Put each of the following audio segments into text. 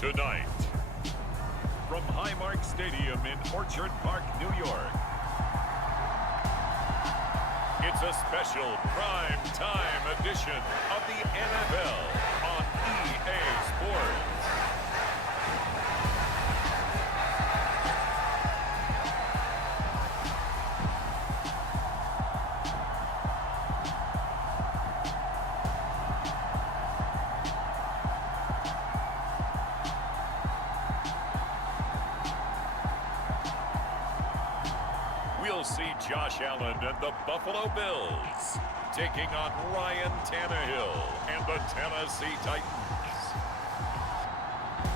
Tonight, from Highmark Stadium in Orchard Park, New York, it's a special prime time edition of the NFL on EA Sports. We'll see Josh Allen and the Buffalo Bills taking on Ryan Tannehill and the Tennessee Titans.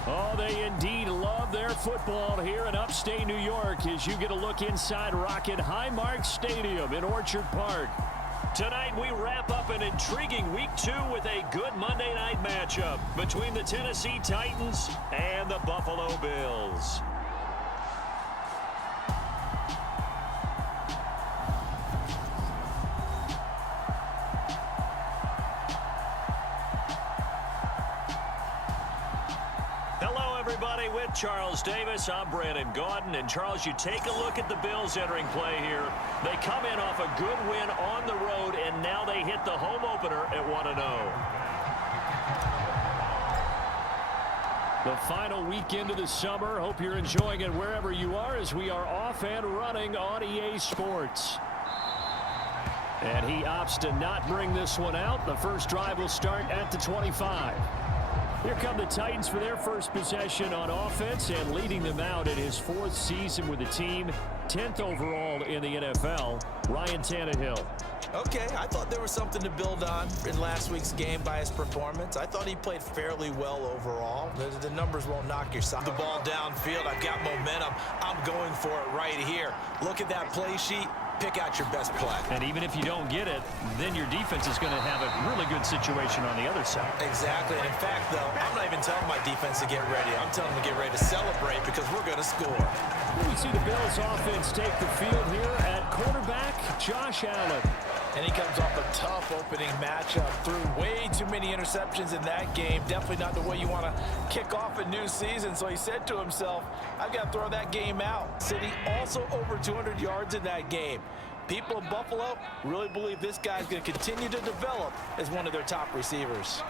Oh, they indeed love their football here in upstate New York as you get a look inside Rocket Highmark Stadium in Orchard Park. Tonight we wrap up an intriguing Week 2 with a good Monday night matchup between the Tennessee Titans and the Buffalo Bills. Everybody, with Charles Davis, I'm Brandon Gaudin. And Charles, you take a look at the Bills entering play here. They come in off a good win on the road, and now they hit the home opener at 1-0. The final weekend of the summer. Hope you're enjoying it wherever you are as we are off and running on EA Sports. And he opts to not bring this one out. The first drive will start at the 25. Here come the Titans for their first possession on offense, and leading them out in his 4th season with the team, 10th overall in the NFL, Ryan Tannehill. Okay, I thought there was something to build on in last week's game by his performance. I thought he played fairly well overall. The numbers won't knock your socks. The ball downfield, I've got momentum. I'm going for it right here. Look at that play sheet. Pick out your best play. And even if you don't get it, then your defense is going to have a really good situation on the other side. Exactly. And in fact, though, I'm not even telling my defense to get ready. I'm telling them to get ready to celebrate because we're going to score. We see the Bills offense take the field here at quarterback, Josh Allen. And he comes off a tough opening matchup. Threw way too many interceptions in that game. Definitely not the way you want to kick off a new season. So he said to himself, I've got to throw that game out. City also over 200 yards in that game. People in Buffalo really believe this guy's going to continue to develop as one of their top receivers.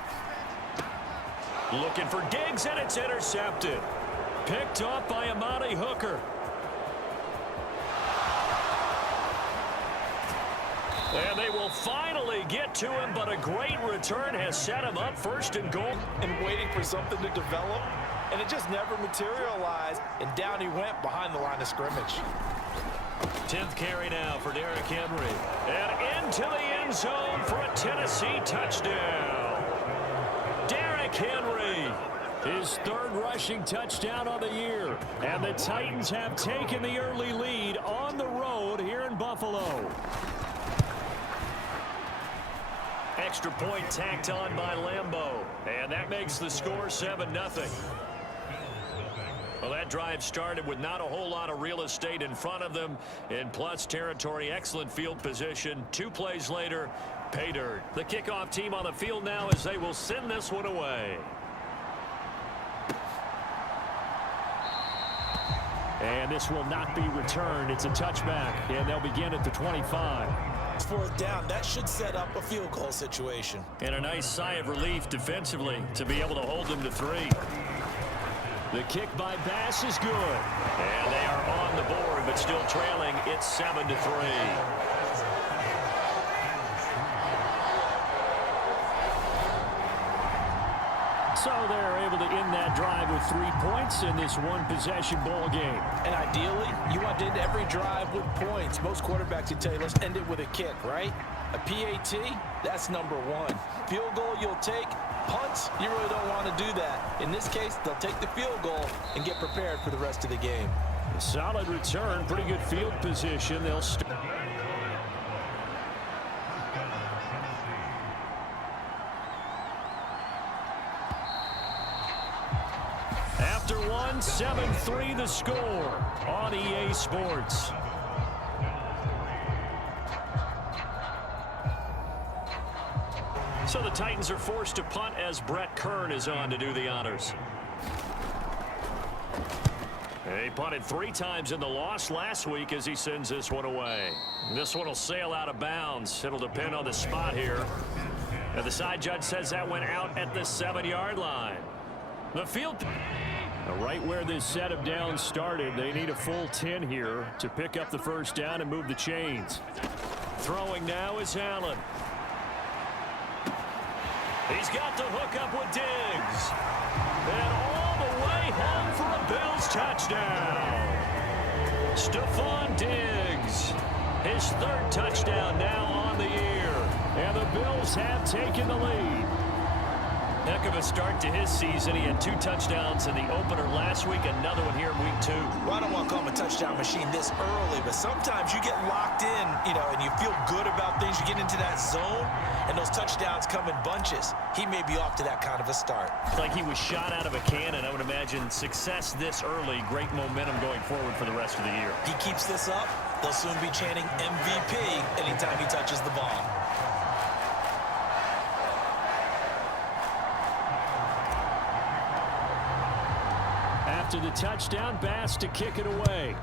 Looking for Diggs, and it's intercepted. Picked off by Amani Hooker. And they will finally get to him, but a great return has set him up 1st and goal. And waiting for something to develop, and it just never materialized, and down he went behind the line of scrimmage. 10th carry now for Derrick Henry. And into the end zone for a Tennessee touchdown. Derrick Henry, his 3rd rushing touchdown of the year. And the Titans have taken the early lead on the road here in Buffalo. Extra point tacked on by Lambeau. And that makes the score 7-0. Well, that drive started with not a whole lot of real estate in front of them. In plus territory, excellent field position. 2 plays later, pay dirt. The kickoff team on the field now as they will send this one away. And this will not be returned. It's a touchback, and they'll begin at the 25. 4th down. That should set up a field goal situation. And a nice sigh of relief defensively to be able to hold them to 3. The kick by Bass is good. And they are on the board, but still trailing. It's 7-3. So they're able to end that drive with 3 points in this one-possession ball game. And ideally, you want to end every drive with points. Most quarterbacks would tell you, let's end it with a kick, right? A PAT, that's number 1. Field goal you'll take. Punts, you really don't want to do that. In this case, they'll take the field goal and get prepared for the rest of the game. A solid return, pretty good field position. They'll start. After 7-3 the score on EA Sports. So the Titans are forced to punt as Brett Kern is on to do the honors. He punted 3 times in the loss last week as he sends this one away. This one will sail out of bounds. It'll depend on the spot here. And the side judge says that went out at the 7-yard line. The field right where this set of downs started. They need a full 10 here to pick up the first down and move the chains. Throwing now is Allen. He's got the hook up with Diggs. And all the way home for a Bills touchdown. Stephon Diggs. His 3rd touchdown now on the year. And the Bills have taken the lead. Heck of a start to his season. He had 2 touchdowns in the opener last week, another one here in week 2. Well, I don't want to call him a touchdown machine this early, but sometimes you get locked in, and you feel good about things. You get into that zone, and those touchdowns come in bunches. He may be off to that kind of a start. It's like he was shot out of a cannon. I would imagine success this early, great momentum going forward for the rest of the year. He keeps this up, they'll soon be chanting MVP anytime he touches the ball. After the touchdown, Bass to kick it away.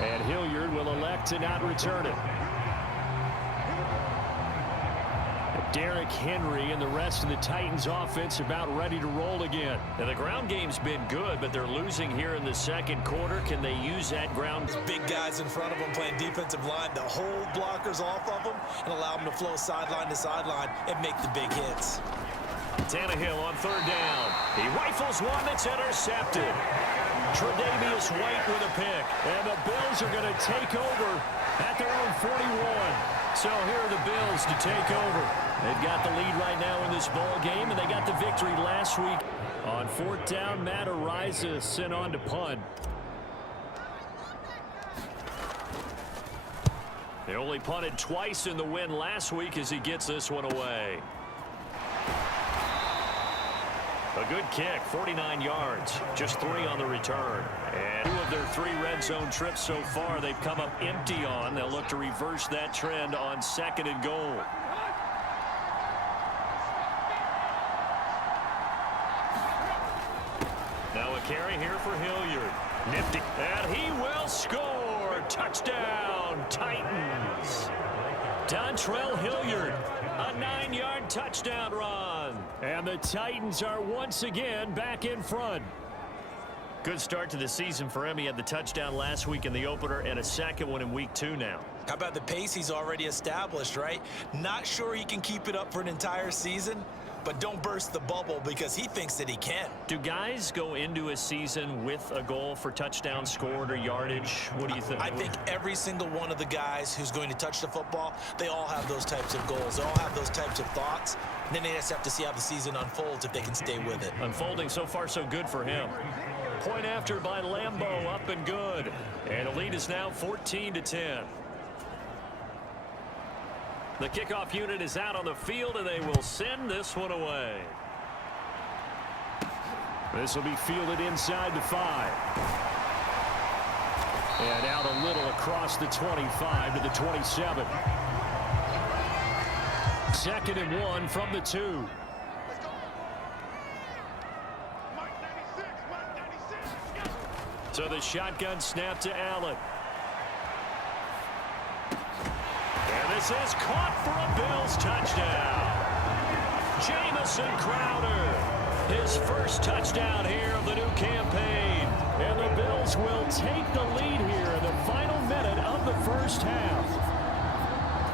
And Hilliard will elect to not return it. Derrick Henry and the rest of the Titans offense about ready to roll again. Now the ground game's been good, but they're losing here in the second quarter. Can they use that ground? Big guys in front of them playing defensive line to hold blockers off of them and allow them to flow sideline to sideline and make the big hits. Tannehill on 3rd down. He rifles one that's intercepted. Tre'Davious White with a pick. And the Bills are going to take over at their own 41. So here are the Bills to take over. They've got the lead right now in this ball game, and they got the victory last week. On 4th down, Matt Araiza sent on to punt. They only punted twice in the win last week as he gets this one away. A good kick, 49 yards, just 3 on the return. And 2 of their 3 red zone trips so far they've come up empty on. They'll look to reverse that trend on 2nd and goal. Now a carry here for Hilliard. Nifty. And he will score. Touchdown, Titans. Dontrell Hilliard, a 9-yard touchdown run. And the Titans are once again back in front. Good start to the season for him. He had the touchdown last week in the opener and a 2nd one in week 2 now. How about the pace he's already established, right? Not sure he can keep it up for an entire season, but don't burst the bubble because he thinks that he can. Do guys go into a season with a goal for touchdown scored or yardage? What do you think? I think every single one of the guys who's going to touch the football, they all have those types of goals. They all have those types of thoughts. And then they just have to see how the season unfolds if they can stay with it. Unfolding so far so good for him. Point after by Lambeau, up and good. And the lead is now 14-10. The kickoff unit is out on the field, and they will send this one away. This will be fielded inside the 5. And out a little across the 25 to the 27. 2nd and 1 from the 2. So the shotgun snap to Allen. And this is caught for a Bills touchdown. Jamison Crowder, his first touchdown here of the new campaign. And the Bills will take the lead here in the final minute of the first half.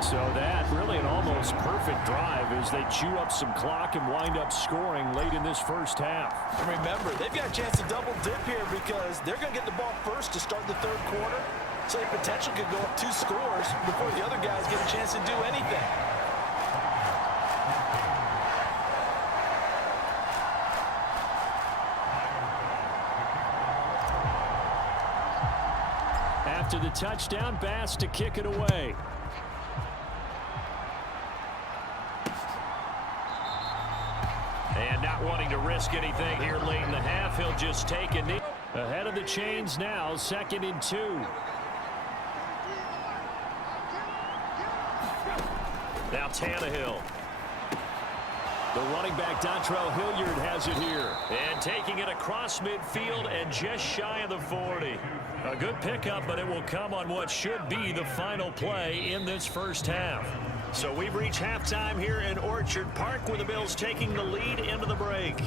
So that really an almost perfect drive as they chew up some clock and wind up scoring late in this first half. And remember, they've got a chance to double dip here because they're going to get the ball first to start the 3rd quarter. So they potentially could go up 2 scores before the other guys get a chance to do anything. After the touchdown, Bass to kick it away. And not wanting to risk anything here late in the half, he'll just take a knee. Ahead of the chains now, 2nd and 2. Now Tannehill. The running back, Dontrell Hilliard, has it here. And taking it across midfield and just shy of the 40. A good pickup, but it will come on what should be the final play in this first half. So we've reached halftime here in Orchard Park with the Bills taking the lead into the break.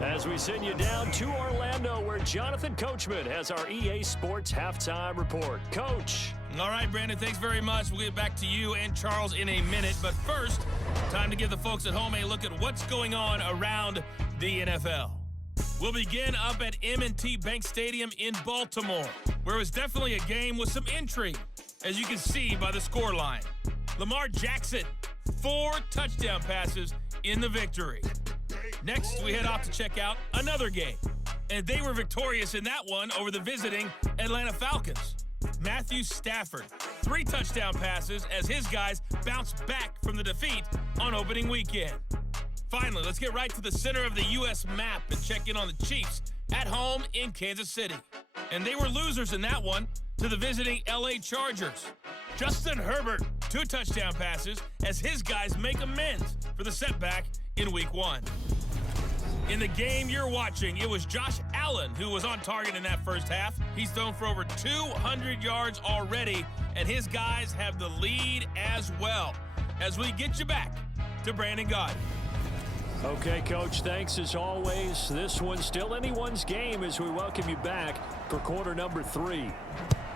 As we send you down to Orlando, where Jonathan Coachman has our EA Sports Halftime Report. Coach. All right, Brandon, thanks very much. We'll get back to you and Charles in a minute. But first, time to give the folks at home a look at what's going on around the NFL. We'll begin up at M&T Bank Stadium in Baltimore, where it was definitely a game with some intrigue, as you can see by the scoreline. Lamar Jackson, 4 touchdown passes in the victory. Next, we head off to check out another game, and they were victorious in that one over the visiting Atlanta Falcons. Matthew Stafford, 3 touchdown passes as his guys bounced back from the defeat on opening weekend. Finally, let's get right to the center of the U.S. map and check in on the Chiefs at home in Kansas City. And they were losers in that one to the visiting L.A. Chargers. Justin Herbert, 2 touchdown passes as his guys make amends for the setback in Week 1. In the game you're watching, it was Josh Allen who was on target in that first half. He's thrown for over 200 yards already, and his guys have the lead as well. As we get you back to Brandon Gaudin. Okay, Coach, thanks as always. This one's still anyone's game as we welcome you back for quarter number 3.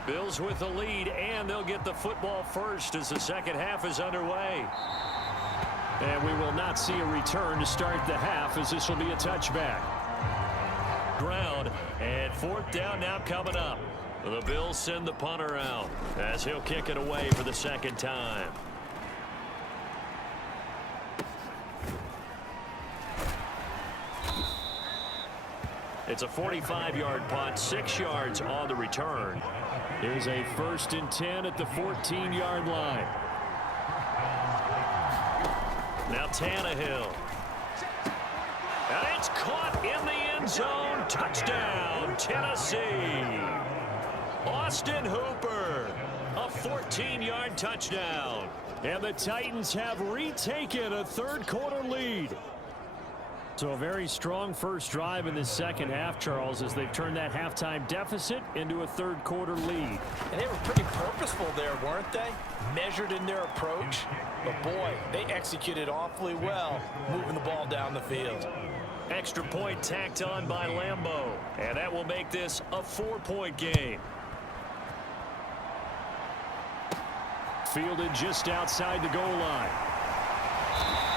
Bills with the lead, and they'll get the football first as the second half is underway. And we will not see a return to start the half, as this will be a touchback. Ground, and 4th down now coming up. The Bills send the punter out as he'll kick it away for the second time. It's a 45-yard punt, 6 yards on the return. Here's a 1st and 10 at the 14-yard line. Now Tannehill. And it's caught in the end zone. Touchdown, Tennessee. Austin Hooper. A 14-yard touchdown. And the Titans have retaken a third-quarter lead. So a very strong first drive in the second half, Charles, as they've turned that halftime deficit into a third-quarter lead. And they were pretty purposeful there, weren't they? Measured in their approach. But, boy, they executed awfully well, moving the ball down the field. Extra point tacked on by Lambeau. And that will make this a 4-point game. Fielded just outside the goal line.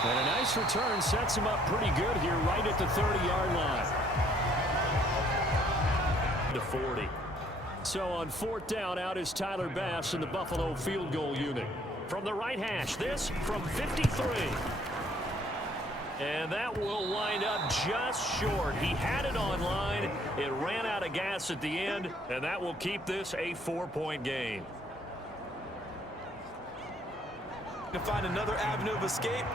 And a nice return sets him up pretty good here right at the 30-yard line. To 40. So on 4th down, out is Tyler Bass in the Buffalo field goal unit. From the right hash, this from 53. And that will wind up just short. He had it on line. It ran out of gas at the end, and that will keep this a 4-point game. To find another avenue of escape,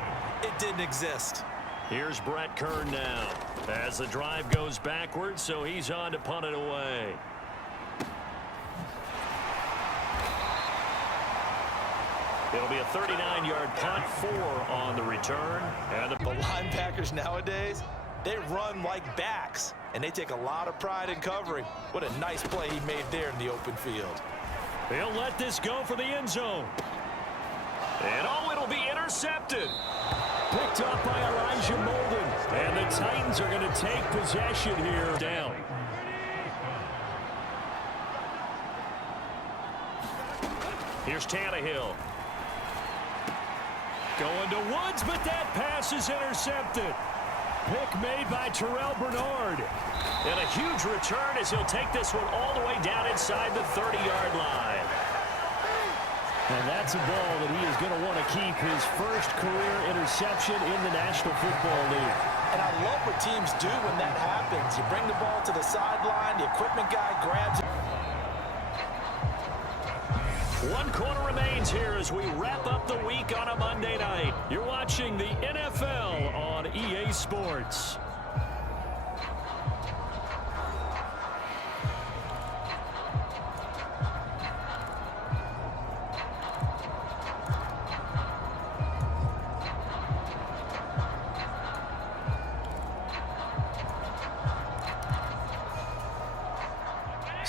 it didn't exist. Here's Brett Kern now as the drive goes backwards, so he's on to punt it away. It'll be a 39-yard punt, 4 on the return. And the linebackers nowadays, they run like backs, and they take a lot of pride in covering. What a nice play he made there in the open field. He'll let this go for the end zone. And it'll be intercepted. Picked up by Elijah Molden. And the Titans are going to take possession here. Down. Here's Tannehill. Going to Woods, but that pass is intercepted. Pick made by Terrell Bernard. And a huge return as he'll take this one all the way down inside the 30-yard line. And that's a ball that he is going to want to keep, his first career interception in the National Football League. And I love what teams do when that happens. You bring the ball to the sideline, the equipment guy grabs it. 1 quarter remains here as we wrap up the week on a Monday night. You're watching the NFL on EA Sports.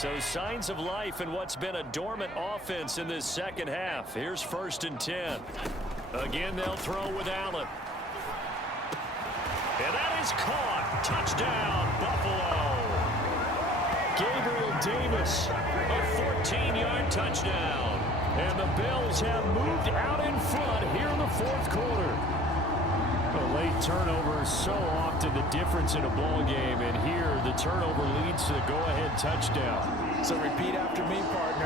So signs of life in what's been a dormant offense in this second half. Here's 1st and 10. Again, they'll throw with Allen. And that is caught. Touchdown, Buffalo. Gabriel Davis, a 14-yard touchdown. And the Bills have moved out in front here in the 4th quarter. A late turnover is so often the difference in a ball game, and here the turnover leads to the go-ahead touchdown. So repeat after me, partner.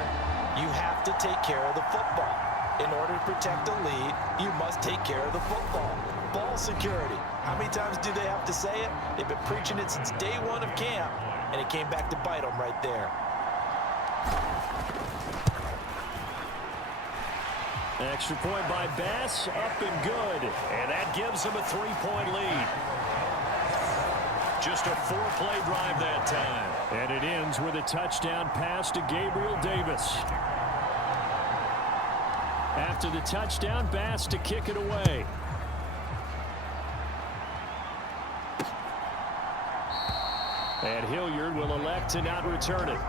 You have to take care of the football. In order to protect a lead, you must take care of the football. Ball security. How many times do they have to say it? They've been preaching it since day one of camp, and it came back to bite them right there. Extra point by Bass, up and good. And that gives them a 3-point lead. Just a 4-play drive that time. And it ends with a touchdown pass to Gabriel Davis. After the touchdown, Bass to kick it away. And Hilliard will elect to not return it.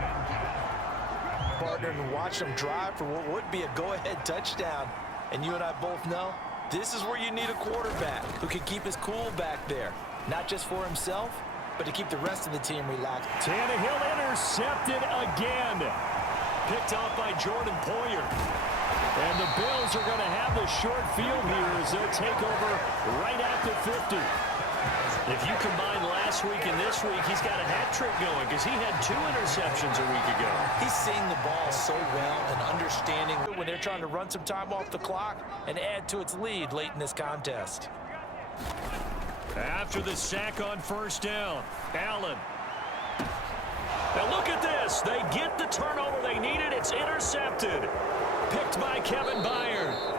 Partner, and watch them drive for what would be a go-ahead touchdown. And you and I both know this is where you need a quarterback who can keep his cool back there. Not just for himself, but to keep the rest of the team relaxed. Tannehill intercepted again. Picked off by Jordan Poyer. And the Bills are going to have the short field here as they'll take over right at the 50. If you combine last week and this week, he's got a hat trick going because he had 2 interceptions a week ago. He's seeing the ball so well and understanding when they're trying to run some time off the clock and add to its lead late in this contest. After the sack on 1st down, Allen. Now look at this. They get the turnover they needed. It's intercepted. Picked by Kevin Byard.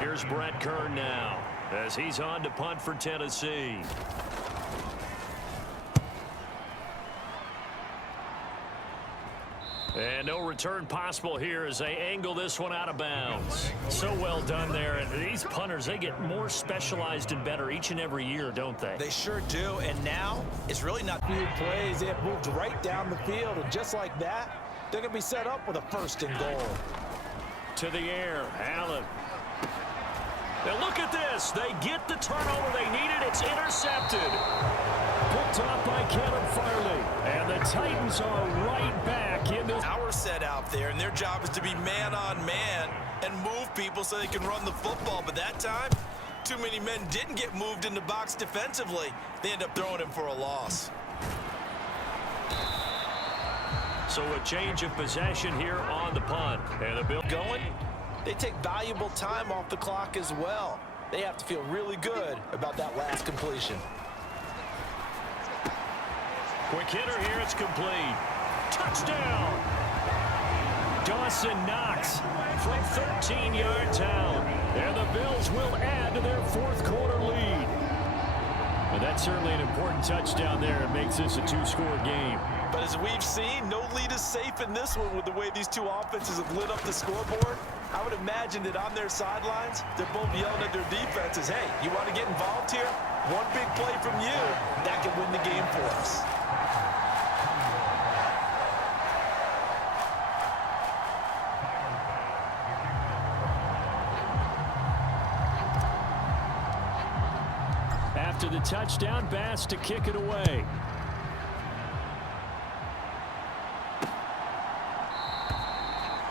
Here's Brett Kern now as he's on to punt for Tennessee. And no return possible here as they angle this one out of bounds. So well done there. And these punters, they get more specialized and better each and every year, don't they? They sure do. And now it's really not few plays. They have moved right down the field. And just like that, they're going to be set up with a 1st and goal. To the air, Allen. Now look at this. They get the turnover they needed. It's intercepted. Picked off by Caleb Farley. And the Titans are right back in this. Our set out there, and their job is to be man-on-man and move people so they can run the football. But that time, too many men didn't get moved in the box defensively. They end up throwing him for a loss. So a change of possession here on the punt. And the Bill going. They take valuable time off the clock as well. They have to feel really good about that last completion. Quick hitter here, it's complete. Touchdown! Dawson Knox from 13 yards out. And the Bills will add to their 4th quarter lead. And that's certainly an important touchdown there. It makes this a 2-score game. But as we've seen, no lead is safe in this one with the way these 2 offenses have lit up the scoreboard. I would imagine that on their sidelines, they're both yelling at their defenses, hey, you want to get involved here? One big play from you, that could win the game for us. After the touchdown, Bass to kick it away.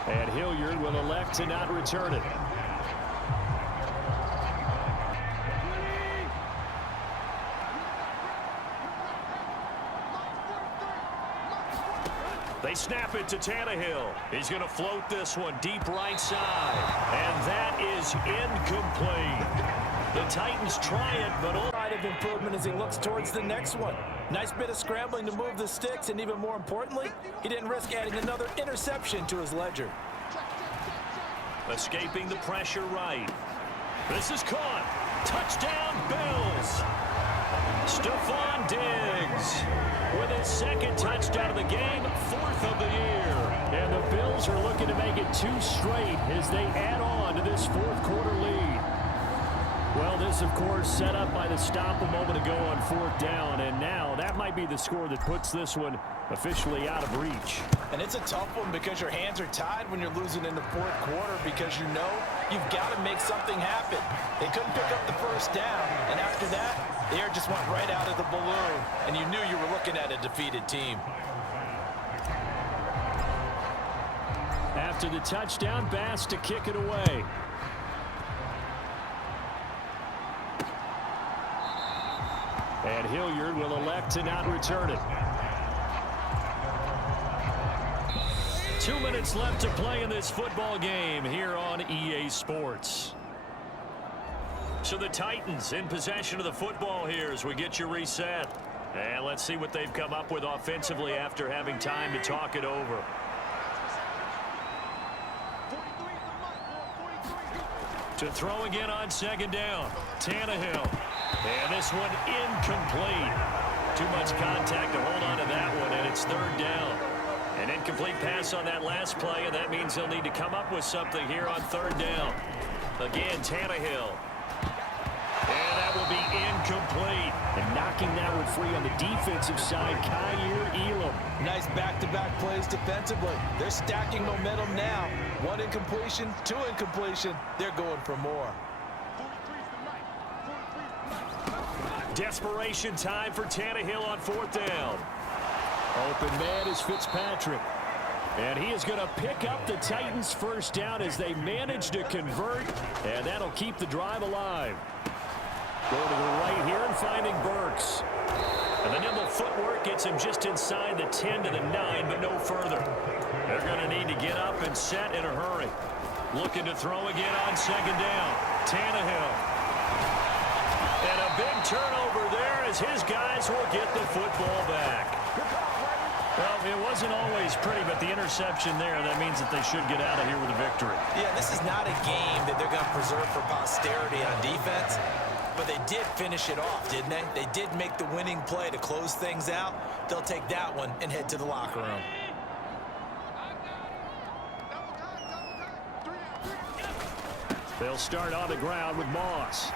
And Hilliard will elect to not return it. They snap it to Tannehill. He's going to float this one deep right side. And that is incomplete. The Titans try it, but all Side of improvement as he looks towards the next one. Nice bit of scrambling to move the sticks, and even more importantly, he didn't risk adding another interception to his ledger. escaping the pressure right. This is caught. Touchdown, Bills. Stephon Diggs with his second touchdown of the game, fourth of the year. And the Bills are looking to make it 2 straight as they add on to this fourth quarter lead. Well, this, of course, set up by the stop a moment ago on 4th down, and now that might be the score that puts this one officially out of reach. And it's a tough one because your hands are tied when you're losing in the 4th quarter because you know you've got to make something happen. They couldn't pick up the first down, and after that, the air just went right out of the balloon, and you knew you were looking at a defeated team. After the touchdown, Bass to kick it away. And Hilliard will elect to not return it. 2 minutes left to play in this football game here on EA Sports. So the Titans in possession of the football here as we get you reset. And let's see what they've come up with offensively after having time to talk it over. To throw again on 2nd down. Tannehill. And this one incomplete. Too much contact to hold on to that one, and it's 3rd down. An incomplete pass on that last play, and that means they'll need to come up with something here on 3rd down. Again, Tannehill. And that will be incomplete. And knocking that one free on the defensive side, Kaiir Elam. Nice back-to-back plays defensively. They're stacking momentum now. 1 incompletion, 2 incompletion. They're going for more. Desperation time for Tannehill on 4th down. Open man is Fitzpatrick. And he is going to pick up the Titans' first down as they manage to convert. And that'll keep the drive alive. Going to the right here and finding Burks. And the nimble footwork gets him just inside the 10 to the 9, but no further. They're going to need to get up and set in a hurry. Looking to throw again on 2nd down. Tannehill. And a big turnover there as his guys will get the football back. Well, it wasn't always pretty, but the interception there, that means that they should get out of here with a victory. Yeah, this is not a game that they're going to preserve for posterity on defense, but they did finish it off, didn't they? They did make the winning play to close things out. They'll take that one and head to the locker room. They'll start on the ground with Moss.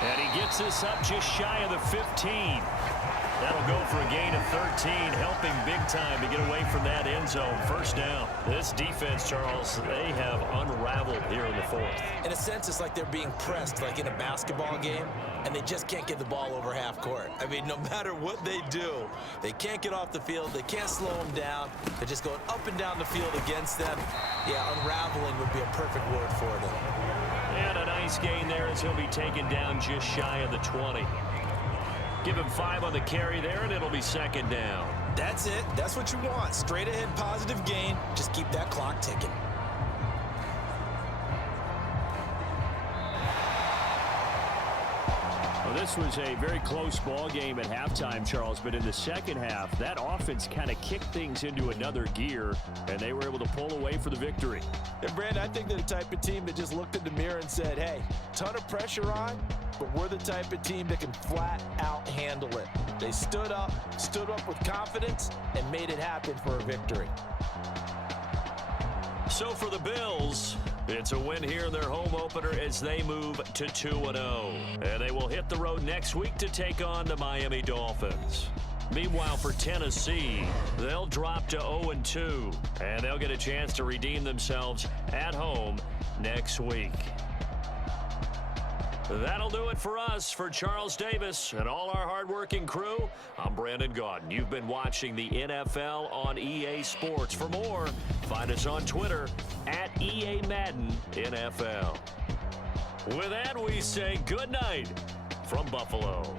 And he gets this up just shy of the 15. That'll go for a gain of 13, helping big time to get away from that end zone. 1st down. This defense, Charles, they have unraveled here in the 4th. In a sense, it's like they're being pressed like in a basketball game, and they just can't get the ball over half court. I mean, no matter what they do, they can't get off the field. They can't slow them down. They're just going up and down the field against them. Yeah, unraveling would be a perfect word for it. And a nice gain there as he'll be taken down just shy of the 20. Give him 5 on the carry there, and it'll be 2nd down. That's it. That's what you want. Straight ahead positive gain. Just keep that clock ticking. Well, this was a very close ball game at halftime, Charles, but in the second half, that offense kind of kicked things into another gear, and they were able to pull away for the victory. And, Brandon, I think they're the type of team that just looked in the mirror and said, hey, ton of pressure on, but we're the type of team that can flat out handle it. They stood up with confidence, and made it happen for a victory. So for the Bills, it's a win here in their home opener as they move to 2-0. And they will hit the road next week to take on the Miami Dolphins. Meanwhile, for Tennessee, they'll drop to 0-2, and they'll get a chance to redeem themselves at home next week. That'll do it for us. For Charles Davis and all our hardworking crew, I'm Brandon Gaudin. You've been watching the NFL on EA Sports. For more, find us on Twitter at EA Madden NFL. With that, we say good night from Buffalo.